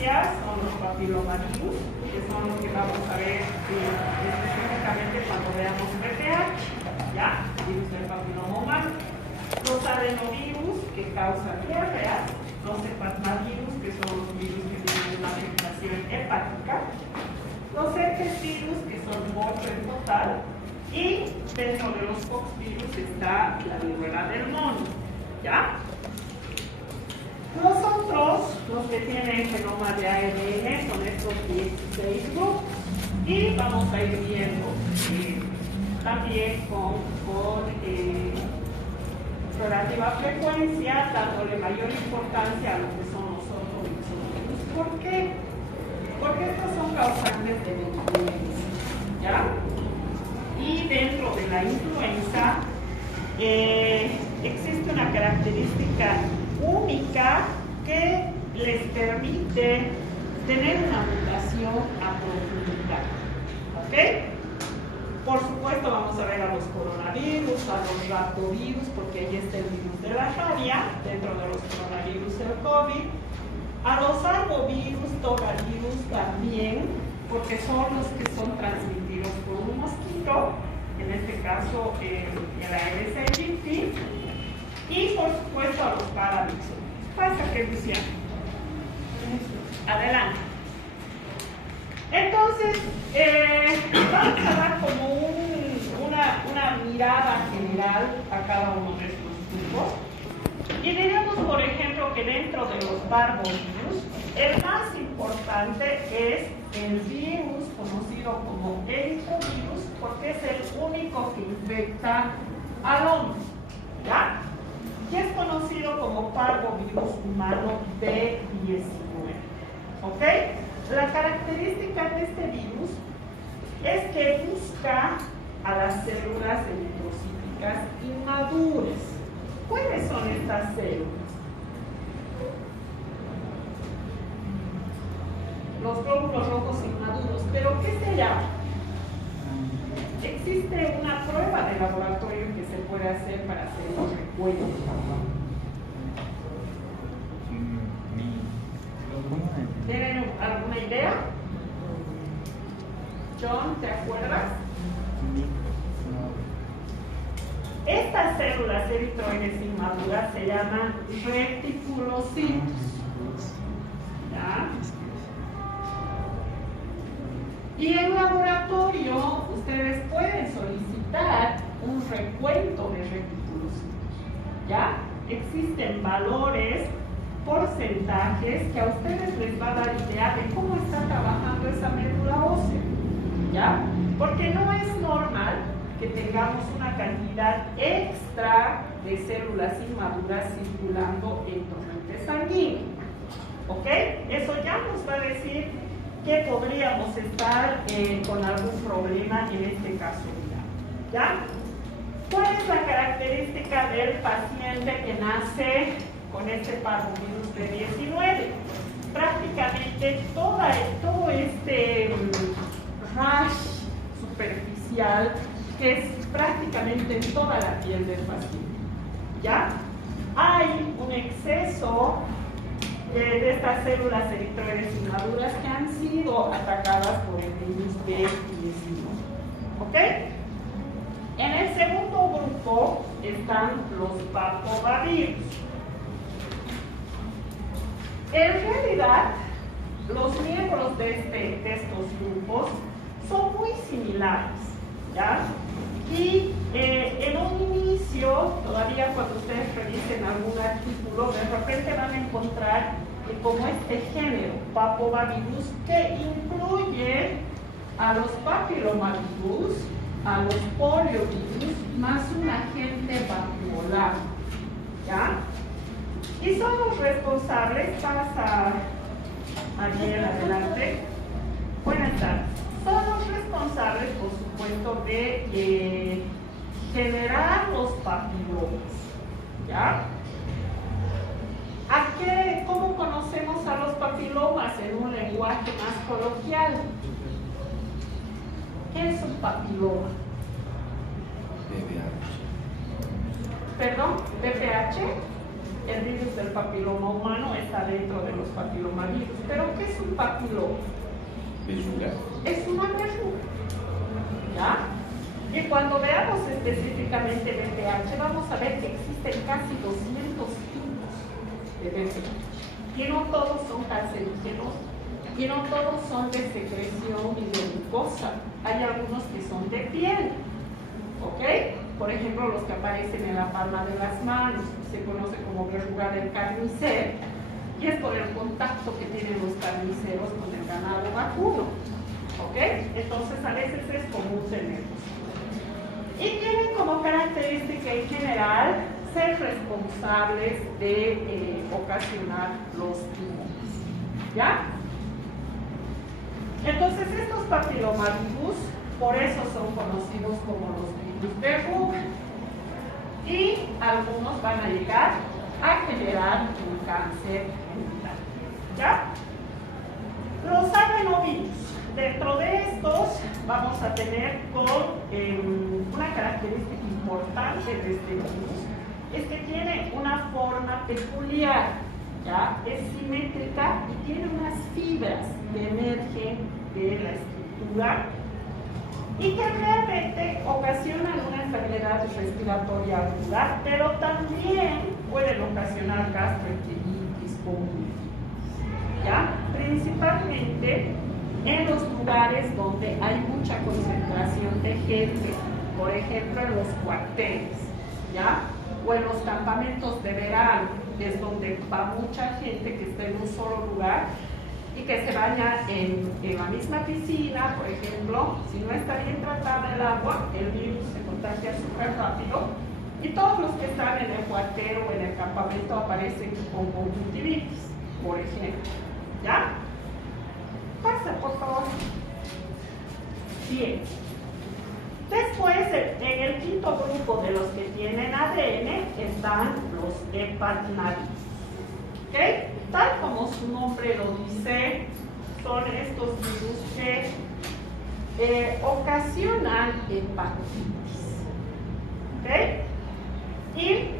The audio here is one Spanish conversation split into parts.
importancia son los papilomavirus, que son los que vamos a ver específicamente cuando veamos VPH, ¿ya? Virus del papiloma humano. Los adenovirus, que causan diarrea, los hepatovirus, que son los virus que tienen una afectación hepática, los herpesvirus, que son golpe total, y dentro de los poxvirus está la viruela del mono, ¿ya? Los otros, los que tienen genoma de ARN, son estos 16 grupos, y vamos a ir viendo también con relativa frecuencia, dándole mayor importancia a lo que son los ortovirus. ¿Por qué? Porque estos son causantes de influenza, ¿ya? Y dentro de la influenza existe una característica única que les permite tener una mutación a profundidad, ¿ok? Por supuesto vamos a ver a los coronavirus, a los rabovirus, porque ahí está el virus de la rabia, dentro de los coronavirus el COVID, a los arbovirus, togavirus también, porque son los que son transmitidos por un mosquito, en este caso el Aedes aegypti, y por supuesto a los parásitos. Pasa que Luciana. Adelante. Entonces, vamos a dar como una mirada general a cada uno de estos grupos. Y diremos, por ejemplo, que dentro de los parvovirus, el más importante es el virus conocido como eritrovirus, porque es el único que infecta al hombre, ¿ya? Y es conocido como parvovirus humano B19, ¿ok? La característica de este virus es que busca a las células eritrocíticas inmaduras. ¿Cuáles son estas células? Los glóbulos rojos inmaduros. ¿Pero qué se llama? Existe una prueba de laboratorio que se puede hacer para hacer los recuentos. ¿Tienen alguna idea? John, ¿te acuerdas? Estas células eritroides inmaduras se llaman reticulocitos. ¿Ya? Y en laboratorio ustedes pueden solicitar un recuento de reticulocitos. ¿Ya? Existen valores, porcentajes que a ustedes les va a dar idea de cómo está trabajando esa médula ósea, ¿ya? Porque no es normal que tengamos una cantidad extra de células inmaduras circulando en torrente sanguíneo, ¿ok? Eso ya nos va a decir que podríamos estar con algún problema en este caso, ¿ya? ¿Cuál es la característica del paciente que nace con este parvovirus B19? Prácticamente todo este rash superficial que es prácticamente en toda la piel del paciente, ¿ya? Hay un exceso de estas células eritroides inmaduras que han sido atacadas por el virus B19, ¿ok? En el segundo grupo están los papovavirus. En realidad, los miembros de estos grupos son muy similares, ¿ya? Y en un inicio, todavía cuando ustedes revisen algún artículo, de repente van a encontrar que como este género, papovavirus, que incluye a los papilomavirus, a los poliovirus, más un agente vacuolar, ¿ya? Y son los responsables, pasa Ariel, adelante. Buenas tardes. Son los responsables, por supuesto, de generar los papilomas, ¿ya? ¿Cómo conocemos a los papilomas en un lenguaje más coloquial? ¿Qué es un papiloma? VPH. ¿Perdón? ¿VPH? ¿El virus del el papiloma humano está dentro de los papilomavirus. ¿Pero qué es un papiloma? ¿Verruga? Es una verruga. ¿Ya? Y cuando veamos específicamente VPH, vamos a ver que existen casi 200 tipos de VPH. Y no todos son cancerígenos, y no todos son de secreción y de mucosa. Hay algunos que son de piel. ¿Ok? Por ejemplo, los que aparecen en la palma de las manos, se conoce como verruga del carnicero, y es por el contacto que tienen los carniceros con el ganado vacuno. ¿Ok? Entonces, a veces es común tenerlos. Y tienen como característica en general ser responsables de ocasionar los tumores. ¿Ya? Entonces, estos papilomavirus, por eso son conocidos como los virus verruga. Y algunos van a llegar a generar un cáncer genital. ¿Ya? Los adenovirus. Dentro de estos vamos a tener con una característica importante de este virus, es que tiene una forma peculiar, ¿ya? Es simétrica y tiene unas fibras que emergen de la estructura y que realmente ocasionan una enfermedad respiratoria aguda, pero también pueden ocasionar gastroenteritis o bronquitis, ¿ya? Principalmente en los lugares donde hay mucha concentración de gente, por ejemplo en los cuarteles, ¿ya? O en los campamentos de verano, es donde va mucha gente que está en un solo lugar y que se baña en la misma piscina, por ejemplo. Si no está bien tratada el agua, el virus se contagia súper rápido y todos los que están en el cuartero o en el campamento aparecen con conjuntivitis, por ejemplo, ¿ya? Pasa, por favor. Bien. Después, en el quinto grupo de los que tienen ADN están los hepatnavirus. ¿Ok? Tal como su nombre lo dice, son estos virus que ocasionan hepatitis. ¿Ok? Y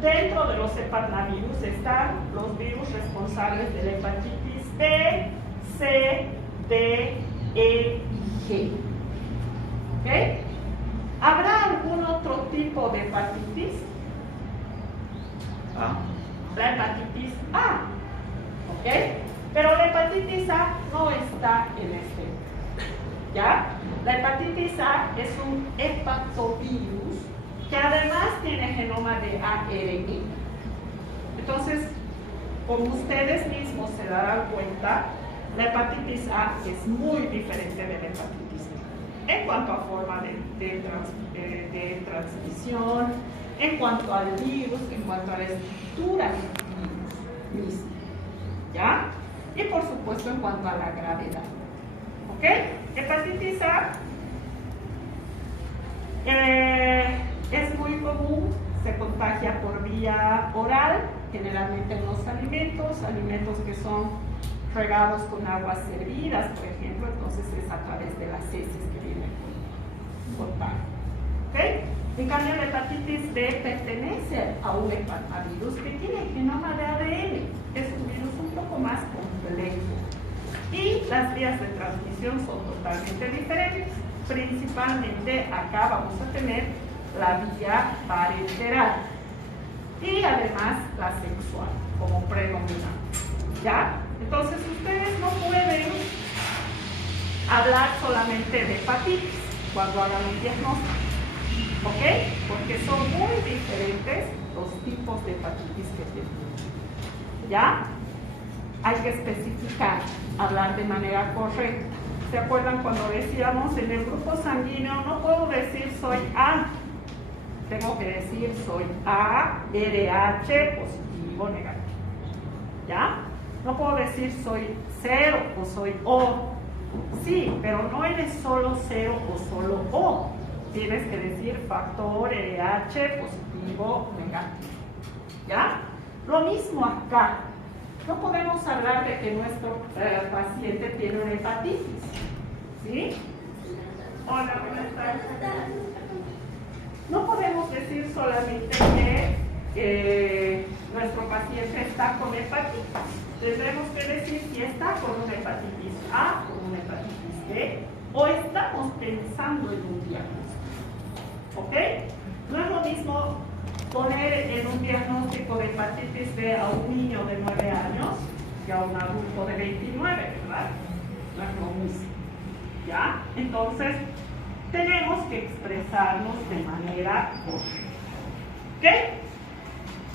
dentro de los hepatnavirus están los virus responsables de la hepatitis B, C, D, E y G. ¿Ok? ¿Habrá algún otro tipo de hepatitis? La hepatitis A. ¿Ok? Pero la hepatitis A no está en este. ¿Ya? La hepatitis A es un hepatovirus que además tiene genoma de ARN. Entonces, como ustedes mismos se darán cuenta, la hepatitis A es muy diferente de la hepatitis B en cuanto a forma de transmisión, en cuanto al virus, en cuanto a la estructura del virus mismo, ¿ya? Y por supuesto en cuanto a la gravedad. ¿Ok? Hepatitis A es muy común, se contagia por vía oral, generalmente en los alimentos que son regados con aguas servidas, por ejemplo, entonces es a través de las heces que vienen con contagio. ¿Ok? En cambio, la hepatitis B pertenece a un hepatovirus que tiene genoma de ADN, es un virus un poco más complejo. Y las vías de transmisión son totalmente diferentes. Principalmente acá vamos a tener la vía parenteral y además la sexual como predominante. ¿Ya? Entonces ustedes no pueden hablar solamente de hepatitis cuando hagan un diagnóstico, ¿ok? Porque son muy diferentes los tipos de hepatitis que tienen. ¿Ya? Hay que especificar, hablar de manera correcta. ¿Se acuerdan cuando decíamos en el grupo sanguíneo no puedo decir soy A? Tengo que decir soy A, RH, positivo, negativo. ¿Ya? No puedo decir soy 0 o soy O. Sí, pero no eres solo 0 o solo O. Tienes que decir factor RH, positivo, negativo. ¿Ya? Lo mismo acá. No podemos hablar de que nuestro paciente tiene una hepatitis. ¿Sí? Hola, buenas tardes. No podemos decir solamente que nuestro paciente está con hepatitis. Tendremos que decir si está con una hepatitis A, con una hepatitis B, o estamos pensando en un diagnóstico. ¿Ok? No es lo mismo poner en un diagnóstico de hepatitis B a un niño de 9 años que a un adulto de 29, ¿verdad? No es lo mismo. ¿Ya? Entonces, tenemos que expresarnos de manera correcta. ¿Ok?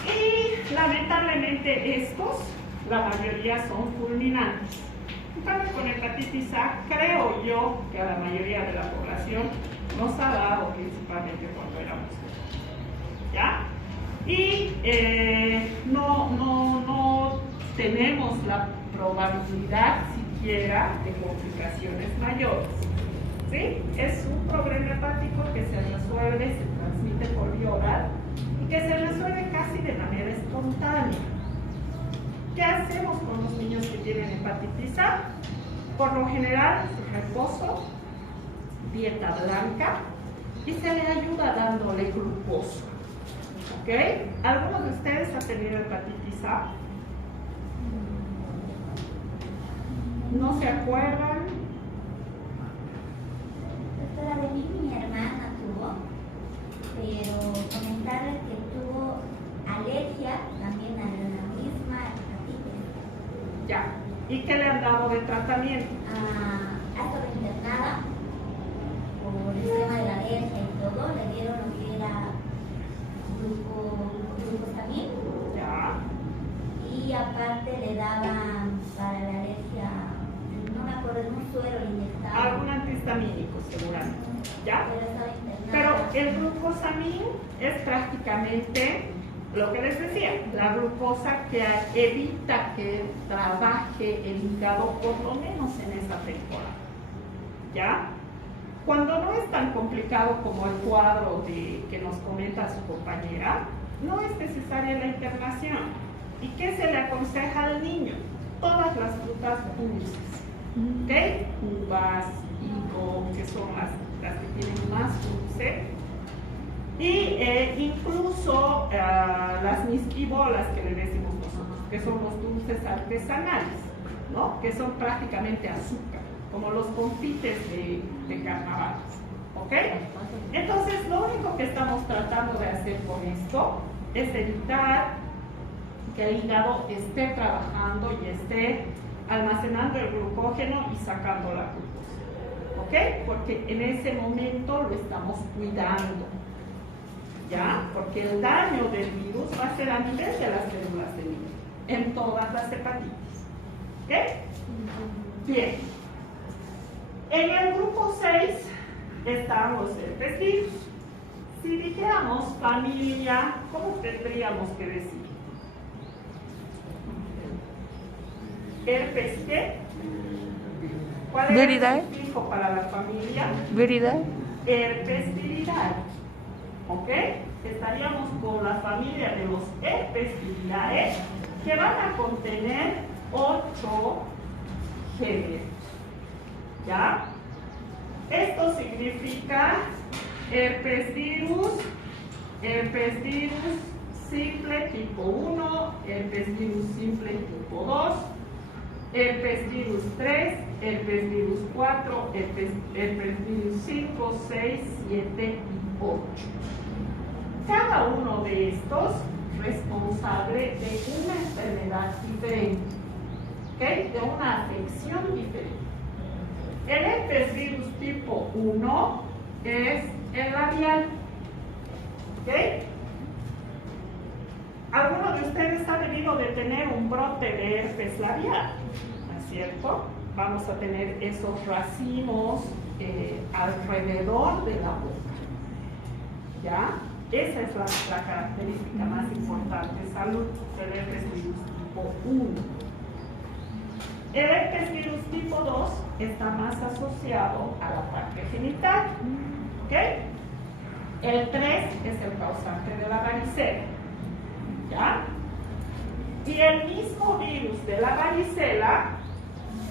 Y lamentablemente estos, la mayoría son fulminantes. En cambio, con hepatitis A, creo yo que a la mayoría de la población nos ha dado principalmente cuando éramos jóvenes. ¿Ya? Y no tenemos la probabilidad siquiera de complicaciones mayores. ¿Sí? Es un problema hepático que se resuelve, se transmite por vía oral y que se resuelve casi de manera espontánea. ¿Qué hacemos con los niños que tienen hepatitis A? Por lo general, reposo, dieta blanca y se le ayuda dándole glucosa. ¿Ok? ¿Alguno de ustedes ha tenido hepatitis A? ¿No se acuerdan? Doctora, de mí mi hermana tuvo, pero comentarles que tuvo alergia también a la misma hepatitis. Ya. ¿Y qué le han dado de tratamiento? Ha estado internada por el tema de la alergia y todo, le dieron lo que era glucosamina. Ya. Y aparte le daban para la alergia, no me acuerdo, un suero le inyectaban. Algún antihistamínico seguramente. ¿Ya? Pero estaba Pero internada. el glucosamín es prácticamente lo que les decía, la glucosa que evita que trabaje el hígado por lo menos en esa temporada. ¿Ya? Cuando no es tan complicado como el cuadro que nos comenta su compañera, no es necesaria la internación. ¿Y qué se le aconseja al niño? Todas las frutas dulces. ¿Ok? Uvas, higo, que son las que tienen más dulce. Y incluso las misquibolas que le decimos nosotros, que son los dulces artesanales, ¿no? Que son prácticamente azúcar, como los confites de carnaval. ¿Ok? Entonces, lo único que estamos tratando de hacer con esto es evitar que el hígado esté trabajando y esté almacenando el glucógeno y sacando la glucosa. ¿Ok? Porque en ese momento lo estamos cuidando. ¿Ya? Porque el daño del virus va a ser a nivel de las células del hígado, en todas las hepatitis. ¿Ok? Bien. En el grupo 6 están los herpes virus. Si dijéramos familia, ¿cómo tendríamos que decir? ¿Herpes qué? ¿Cuál es el sufijo para la familia? Viridal. Herpes viridae. ¿Ok? Estaríamos con la familia de los herpes viridae que van a contener 8 géneros. ¿Ya? Esto significa herpes virus simple tipo 1, herpes virus simple tipo 2, herpes virus 3, herpes virus 4, herpes virus 5, 6, 7 y 8. Cada uno de estos responsable de una enfermedad diferente, ¿okay? De una afección diferente. El herpes virus tipo 1 es el labial. ¿Okay? ¿Alguno de ustedes ha debido de tener un brote de herpes labial? ¿No es cierto? Vamos a tener esos racimos alrededor de la boca. ¿Ya? Esa es la característica más importante, salud del herpes virus tipo 1. El herpes virus tipo 2 está más asociado a la parte genital. ¿Ok? El 3 es el causante de la varicela. ¿Ya? Y el mismo virus de la varicela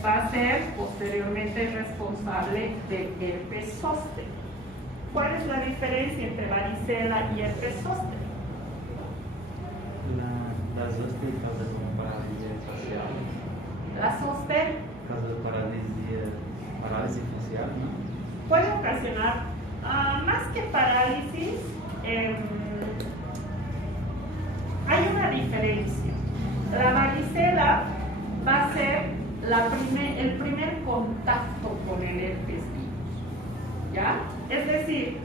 va a ser posteriormente responsable del herpes zóster. ¿Cuál es la diferencia entre varicela y herpes zóster? La zoster causa como paralisia facial. La zoster Causa parálisis facial, ¿no? puede ocasionar, más que parálisis, hay una diferencia. La varicela va a ser el primer contacto con el herpes virus, ¿ya? Es decir,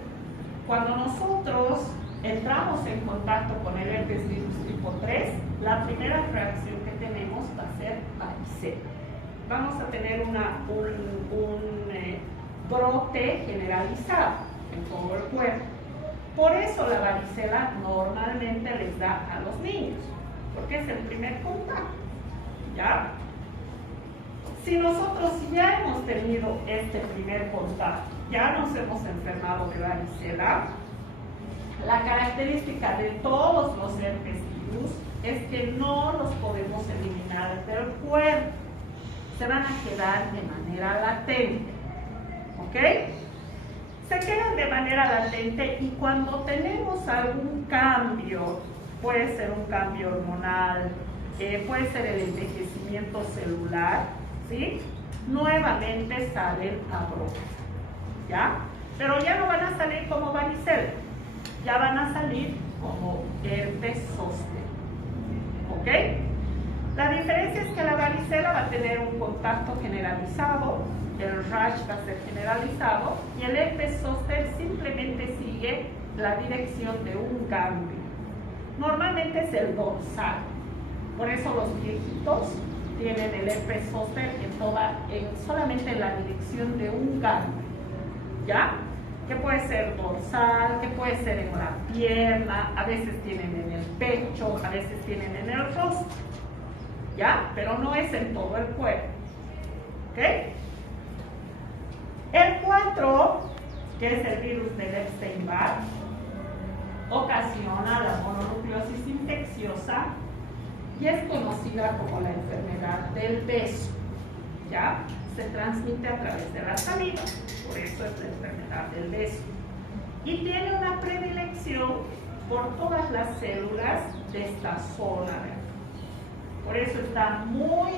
cuando nosotros entramos en contacto con el herpes virus tipo 3, la primera reacción que tenemos va a ser varicela. Vamos a tener un brote generalizado en todo el cuerpo. Por eso la varicela normalmente les da a los niños, porque es el primer contacto, ¿ya? Si nosotros ya hemos tenido este primer contacto, ya nos hemos enfermado de varicela, la característica de todos los herpes virus es que no los podemos eliminar del cuerpo, se van a quedar de manera latente, ¿ok? Se quedan de manera latente y cuando tenemos algún cambio, puede ser un cambio hormonal, puede ser el envejecimiento celular, ¿sí? Nuevamente salen a brote, ¿ya? Pero ya no van a salir como varicela, ya van a salir como herpes zóster, ¿ok? La diferencia es que la varicela va a tener un contacto generalizado, el rash va a ser generalizado y el herpes zóster simplemente sigue la dirección de un ganglio. Normalmente es el dorsal, por eso los viejitos tienen el herpes zóster solamente en la dirección de un ganglio, ¿ya? Que puede ser dorsal, que puede ser en la pierna, a veces tienen en el pecho, a veces tienen en el rostro, ¿ya? Pero no es en todo el cuerpo, ¿ok? El 4, que es el virus del Epstein-Barr, ocasiona la mononucleosis infecciosa y es conocida como la enfermedad del beso, ¿ya? Se transmite a través de la saliva, por eso es la enfermedad del beso. Y tiene una predilección por todas las células de esta zona. Por eso está muy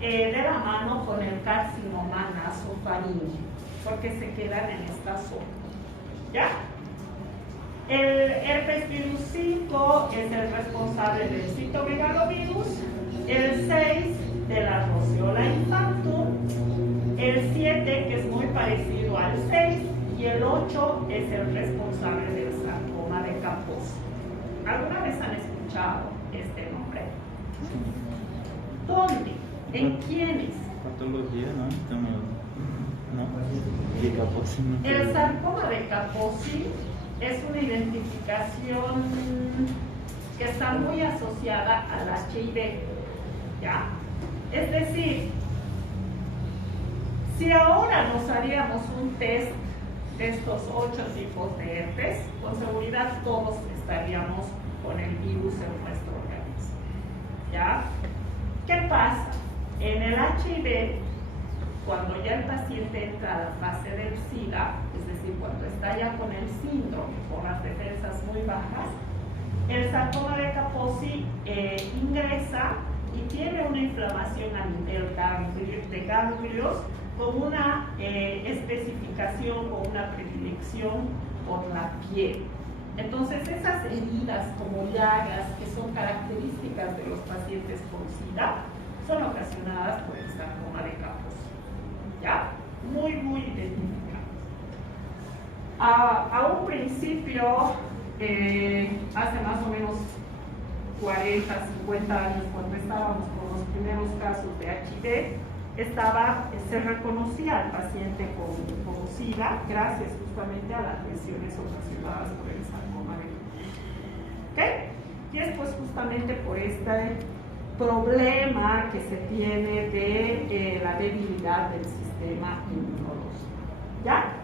de la mano con el carcinoma nasofaríngeo, porque se quedan en esta zona, ¿ya? El herpes virus 5 es el responsable del citomegalovirus, el 6 de la roseola infantum, el 7 que es muy parecido al 6 y el 8 es el responsable del sarcoma de Kaposi. ¿Alguna vez han escuchado este nombre? ¿Dónde? ¿En quiénes? Patología, ¿no? No, de Kaposi. El sarcoma de Kaposi es una identificación que está muy asociada al HIV, ¿ya? Es decir, si ahora nos haríamos un test de estos 8 tipos de herpes, con seguridad todos estaríamos con el virus en nuestro organismo, ¿ya? ¿Qué pasa? En el HIV, cuando ya el paciente entra a la fase del SIDA, es decir, cuando está ya con el síndrome, con las defensas muy bajas, el sarcoma de Kaposi ingresa y tiene una inflamación a nivel de ganglios con una especificación, con una predilección por la piel. Entonces, esas heridas como llagas que son características de los pacientes con SIDA son ocasionadas por el sarcoma de Kaposi, ¿ya? Muy, muy identificados. A un principio, hace más o menos 40, 50 años, cuando estábamos con los primeros casos de HIV, se reconocía al paciente con SIDA gracias justamente a las lesiones ocasionadas por el sarcoma de Kaposi. ¿Okay? Y es pues justamente por este problema que se tiene de la debilidad del sistema inmunológico, ¿ya?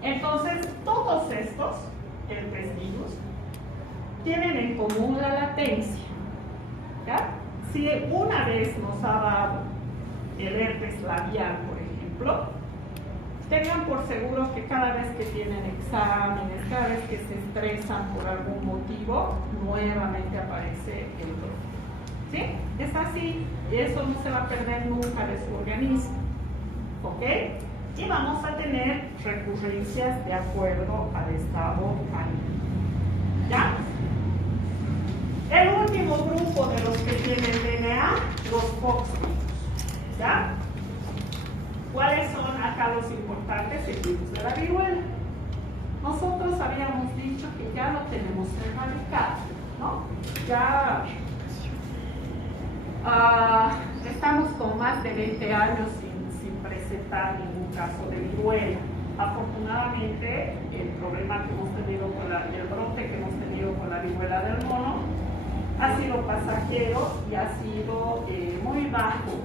Entonces, todos estos herpes virus tienen en común la latencia, ¿ya? Si una vez nos ha dado el herpes labial, por ejemplo, tengan por seguro que cada vez que tienen exámenes, cada vez que se estresan por algún motivo, nuevamente aparece el brote. ¿Sí? Es así, y eso no se va a perder nunca de su organismo. ¿Ok? Y vamos a tener recurrencias de acuerdo al estado anímico. ¿Ya? El último grupo de los que tienen DNA, los fóxicos. ¿Ya? ¿Cuáles son acá los importantes? El virus de la viruela. Nosotros habíamos dicho que ya lo tenemos erradicado, ¿no? Ya estamos con más de 20 años sin presentar ningún caso de viruela. Afortunadamente, el problema que hemos tenido con el brote que hemos tenido con la viruela del mono ha sido pasajero y ha sido muy bajo